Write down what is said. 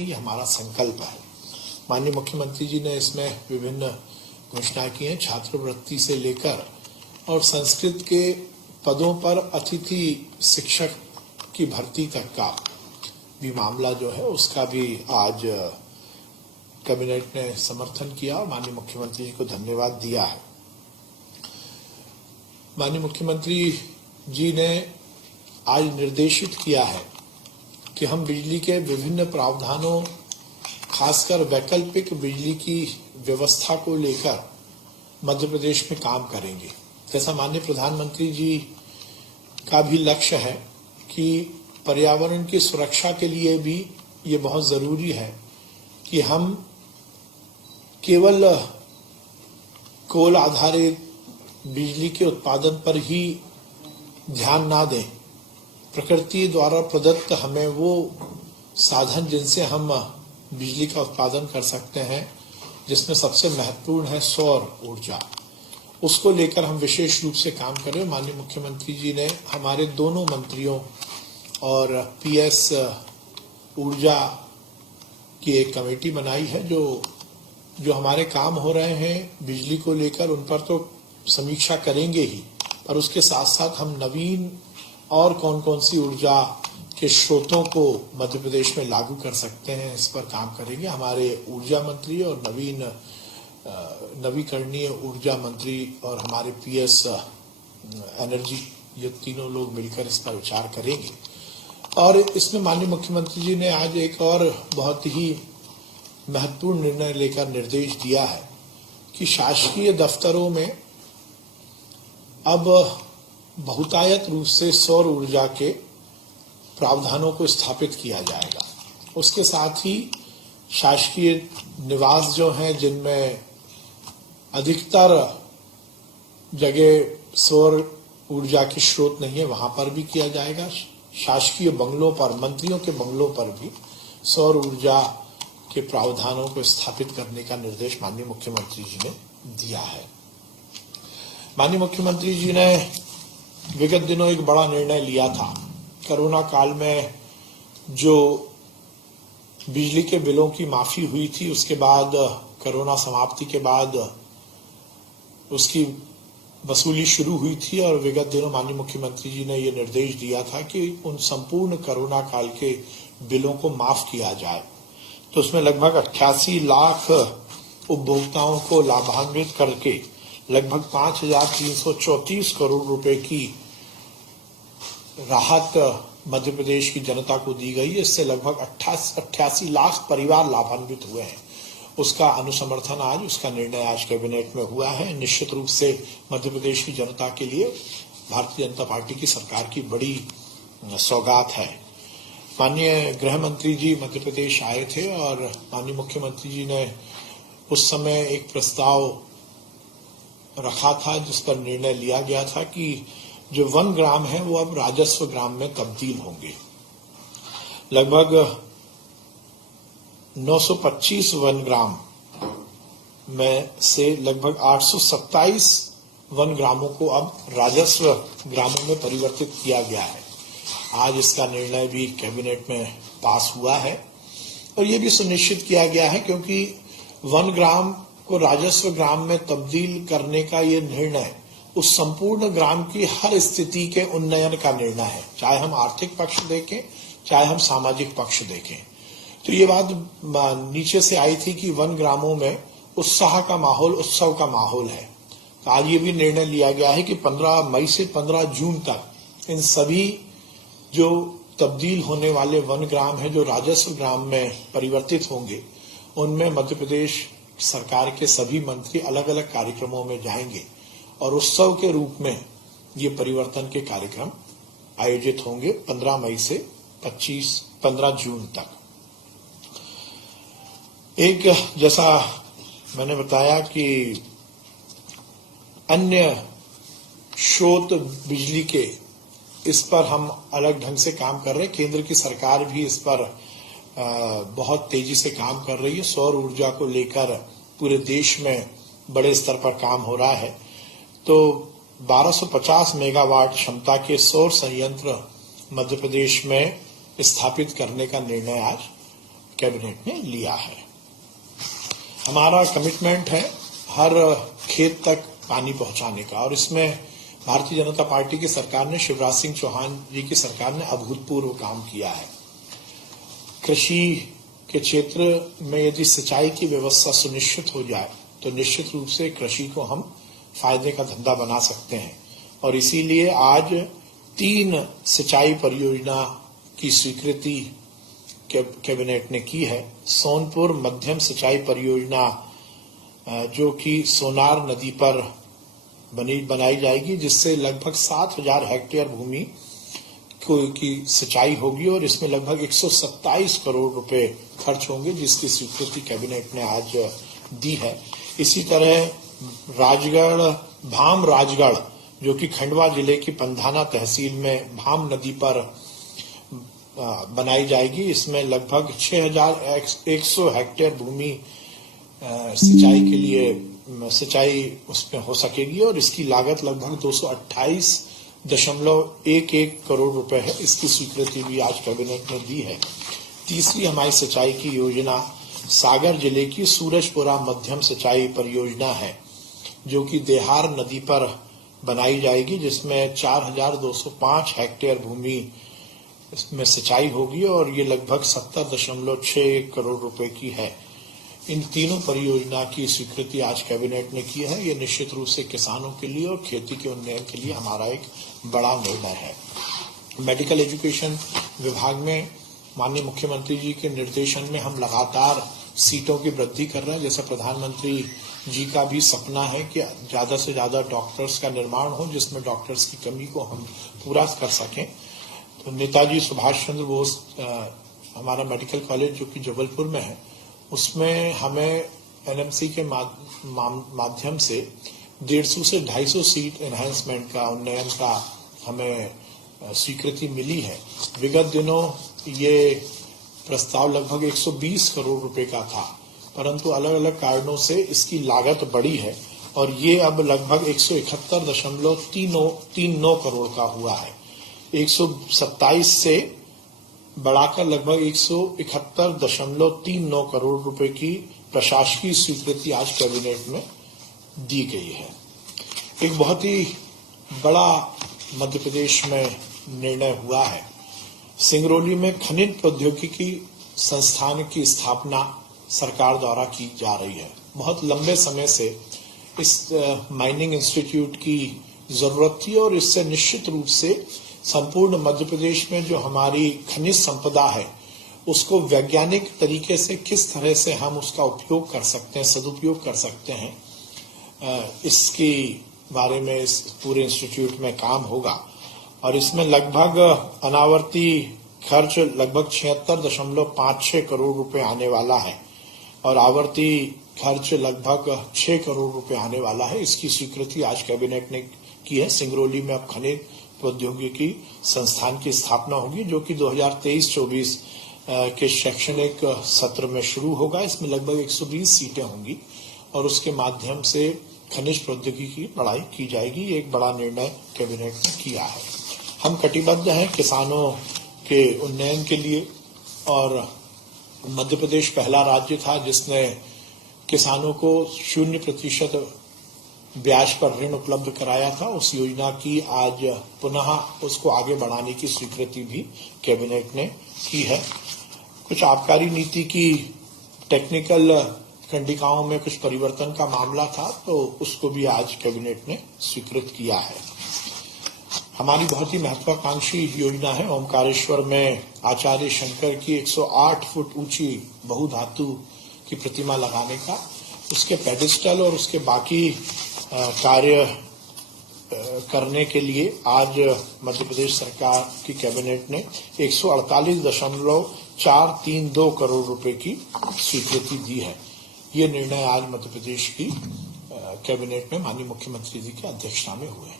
रखें, ये हमारा संकल्प है। माननीय मुख्यमंत्री जी ने इसमें विभिन्न घोषणाएं की हैं, छात्रवृत्ति से लेकर और संस्कृत के पदों पर अतिथि शिक्षक की भर्ती तक का भी मामला जो है उसका भी आज कैबिनेट ने समर्थन किया और माननीय मुख्यमंत्री जी को धन्यवाद दिया है। माननीय मुख्यमंत्री जी ने आज निर्देशित किया है कि हम बिजली के विभिन्न प्रावधानों, खासकर वैकल्पिक बिजली की व्यवस्था को लेकर मध्य प्रदेश में काम करेंगे। जैसा माननीय प्रधानमंत्री जी का भी लक्ष्य है कि पर्यावरण की सुरक्षा के लिए भी ये बहुत जरूरी है कि हम केवल कोल आधारित बिजली के उत्पादन पर ही ध्यान ना दें। प्रकृति द्वारा प्रदत्त हमें वो साधन जिनसे हम बिजली का उत्पादन कर सकते हैं, जिसमें सबसे महत्वपूर्ण है सौर ऊर्जा, उसको लेकर हम विशेष रूप से काम करें। माननीय मुख्यमंत्री जी ने हमारे दोनों मंत्रियों और पीएस ऊर्जा की एक कमेटी बनाई है जो हमारे काम हो रहे हैं बिजली को लेकर उन पर तो समीक्षा करेंगे ही, पर उसके साथ साथ हम नवीन और कौन कौन सी ऊर्जा के स्रोतों को मध्य प्रदेश में लागू कर सकते हैं, इस पर काम करेंगे। हमारे ऊर्जा मंत्री और नवीकरणीय ऊर्जा मंत्री और हमारे पीएस एनर्जी, ये तीनों लोग मिलकर इस पर विचार करेंगे। और इसमें माननीय मुख्यमंत्री जी ने आज एक और बहुत ही महत्वपूर्ण निर्णय लेकर निर्देश दिया है कि शासकीय दफ्तरों में अब बहुतायत रूप से सौर ऊर्जा के प्रावधानों को स्थापित किया जाएगा। उसके साथ ही शासकीय निवास जो हैं, जिनमें अधिकतर जगह सौर ऊर्जा की स्रोत नहीं है, वहां पर भी किया जाएगा। शासकीय बंगलों पर, मंत्रियों के बंगलों पर भी सौर ऊर्जा के प्रावधानों को स्थापित करने का निर्देश माननीय मुख्यमंत्री जी ने दिया है। माननीय मुख्यमंत्री जी ने विगत दिनों एक बड़ा निर्णय लिया था। कोरोना काल में जो बिजली के बिलों की माफी हुई थी, उसके बाद कोरोना समाप्ति के बाद उसकी वसूली शुरू हुई थी और विगत दिनों माननीय मुख्यमंत्री जी ने ये निर्देश दिया था कि उन संपूर्ण कोरोना काल के बिलों को माफ किया जाए। तो उसमें लगभग 88 लाख उपभोक्ताओं को लाभान्वित करके लगभग 5,334 करोड़ रुपए की राहत मध्य प्रदेश की जनता को दी गई है। इससे लगभग 88 लाख परिवार लाभान्वित हुए हैं। उसका अनुसमर्थन आज, उसका निर्णय आज कैबिनेट में हुआ है। निश्चित रूप से मध्य प्रदेश की जनता के लिए भारतीय जनता पार्टी की सरकार की बड़ी सौगात है। माननीय गृह मंत्री जी मध्य प्रदेश आए थे और माननीय मुख्यमंत्री जी ने उस समय एक प्रस्ताव रखा था जिस पर निर्णय लिया गया था कि जो वन ग्राम है वो अब राजस्व ग्राम में तब्दील होंगे। लगभग 925 वन ग्राम में से लगभग 827 वन ग्रामों को अब राजस्व ग्रामों में परिवर्तित किया गया है। आज इसका निर्णय भी कैबिनेट में पास हुआ है और ये भी सुनिश्चित किया गया है, क्योंकि वन ग्राम को राजस्व ग्राम में तब्दील करने का ये निर्णय उस संपूर्ण ग्राम की हर स्थिति के उन्नयन का निर्णय है, चाहे हम आर्थिक पक्ष देखें, चाहे हम सामाजिक पक्ष देखें। तो ये बात नीचे से आई थी कि वन ग्रामों में उत्साह का माहौल, उत्सव का माहौल है। तो आज ये भी निर्णय लिया गया है कि 15 मई से 15 जून तक इन सभी जो तब्दील होने वाले वन ग्राम हैं, जो राजस्व ग्राम में परिवर्तित होंगे, उनमें मध्य प्रदेश सरकार के सभी मंत्री अलग अलग कार्यक्रमों में जाएंगे और उत्सव के रूप में ये परिवर्तन के कार्यक्रम आयोजित होंगे 15 मई से 15 जून तक। एक, जैसा मैंने बताया कि अन्य स्रोत बिजली के, इस पर हम अलग ढंग से काम कर रहे हैं। केंद्र की सरकार भी इस पर बहुत तेजी से काम कर रही है। सौर ऊर्जा को लेकर पूरे देश में बड़े स्तर पर काम हो रहा है। तो 1250 मेगावाट क्षमता के सौर संयंत्र मध्य प्रदेश में स्थापित करने का निर्णय आज कैबिनेट ने लिया है। हमारा कमिटमेंट है हर खेत तक पानी पहुंचाने का, और इसमें भारतीय जनता पार्टी की सरकार ने, शिवराज सिंह चौहान जी की सरकार ने अभूतपूर्व काम किया है। कृषि के क्षेत्र में यदि सिंचाई की व्यवस्था सुनिश्चित हो जाए तो निश्चित रूप से कृषि को हम फायदे का धंधा बना सकते हैं, और इसीलिए आज 3 सिंचाई परियोजना की स्वीकृति कैबिनेट ने की है। सोनपुर मध्यम सिंचाई परियोजना जो कि सोनार नदी पर बनाई जाएगी, जिससे लगभग 7,000 हेक्टेयर भूमि की सिंचाई होगी, और इसमें लगभग 127 करोड़ रुपए खर्च होंगे, जिसकी स्वीकृति कैबिनेट ने आज दी है। इसी तरह भाम राजगढ़ जो कि खंडवा जिले की पंधाना तहसील में भाम नदी पर बनाई जाएगी, इसमें लगभग 6,100 हेक्टेयर भूमि सिंचाई उसमें हो सकेगी, और इसकी लागत लगभग 228.11 करोड़ रुपए है। इसकी स्वीकृति भी आज कैबिनेट ने दी है। तीसरी हमारी सिंचाई की योजना सागर जिले की सूरजपुरा मध्यम सिंचाई परियोजना है, जो कि देहार नदी पर बनाई जाएगी, जिसमें 4,205 हेक्टेयर भूमि इसमें सिंचाई होगी, और ये लगभग 70.6 करोड़ रुपए की है। इन तीनों परियोजना की स्वीकृति आज कैबिनेट ने की है। ये निश्चित रूप से किसानों के लिए और खेती के उन्नयन के लिए हमारा एक बड़ा निर्णय है। मेडिकल एजुकेशन विभाग में माननीय मुख्यमंत्री जी के निर्देशन में हम लगातार सीटों की वृद्धि कर रहे हैं। जैसे प्रधानमंत्री जी का भी सपना है कि ज्यादा से ज्यादा डॉक्टर्स का निर्माण हो, जिसमें डॉक्टर्स की कमी को हम पूरा कर सकें। तो नेताजी सुभाष चंद्र बोस हमारा मेडिकल कॉलेज जो कि जबलपुर में है, उसमें हमें एनएमसी के माध्यम से 150 से 250 सीट एनहांसमेंट का, उन्नयन का हमें स्वीकृति मिली है। विगत दिनों ये प्रस्ताव लगभग 120 करोड़ रुपए का था, परंतु अलग अलग कारणों से इसकी लागत बढ़ी है, और ये अब लगभग 171.39 करोड़ का हुआ है। 127 से बढ़ाकर लगभग 171.39 करोड़ रुपए की प्रशासकीय स्वीकृति आज कैबिनेट में दी गई है। एक बहुत ही बड़ा मध्य प्रदेश में निर्णय हुआ है। सिंगरौली में खनिज प्रौद्योगिकी संस्थान की स्थापना सरकार द्वारा की जा रही है। बहुत लंबे समय से इस माइनिंग इंस्टीट्यूट की जरूरत थी, और इससे निश्चित रूप से संपूर्ण मध्य प्रदेश में जो हमारी खनिज संपदा है उसको वैज्ञानिक तरीके से किस तरह से हम उसका उपयोग कर सकते हैं, सदुपयोग कर सकते हैं, इसके बारे में इस पूरे इंस्टीट्यूट में काम होगा। और इसमें लगभग अनावर्ती खर्च लगभग 76.56 करोड़ रुपए आने वाला है, और आवर्ती खर्च लगभग 6 करोड़ रुपए आने वाला है। इसकी स्वीकृति आज कैबिनेट ने की है। सिंगरौली में अब खनिज प्रौद्योगिकी संस्थान की स्थापना होगी, जो कि 2023-24 के शैक्षणिक सत्र में शुरू होगा। इसमें लगभग 120 सीटें होंगी, और उसके माध्यम से खनिज प्रौद्योगिकी की पढ़ाई की जाएगी। एक बड़ा निर्णय कैबिनेट ने किया है। हम कटिबद्ध हैं किसानों के उन्नयन के लिए, और मध्य प्रदेश पहला राज्य था जिसने किसानों को 0% ब्याज पर ऋण उपलब्ध कराया था। उस योजना की आज पुनः उसको आगे बढ़ाने की स्वीकृति भी कैबिनेट ने की है। कुछ आबकारी नीति की टेक्निकल कंडिकाओं में कुछ परिवर्तन का मामला था, तो उसको भी आज कैबिनेट ने स्वीकृत किया है। हमारी बहुत ही महत्वाकांक्षी योजना है ओमकारेश्वर में आचार्य शंकर की 108 फुट ऊंची बहुधातु की प्रतिमा लगाने का। उसके पेडिस्टल और उसके बाकी कार्य करने के लिए आज मध्य प्रदेश सरकार की कैबिनेट ने 148.432 करोड़ रुपए की स्वीकृति दी है। ये निर्णय आज मध्य प्रदेश की कैबिनेट में माननीय मुख्यमंत्री जी की अध्यक्षता में हुए।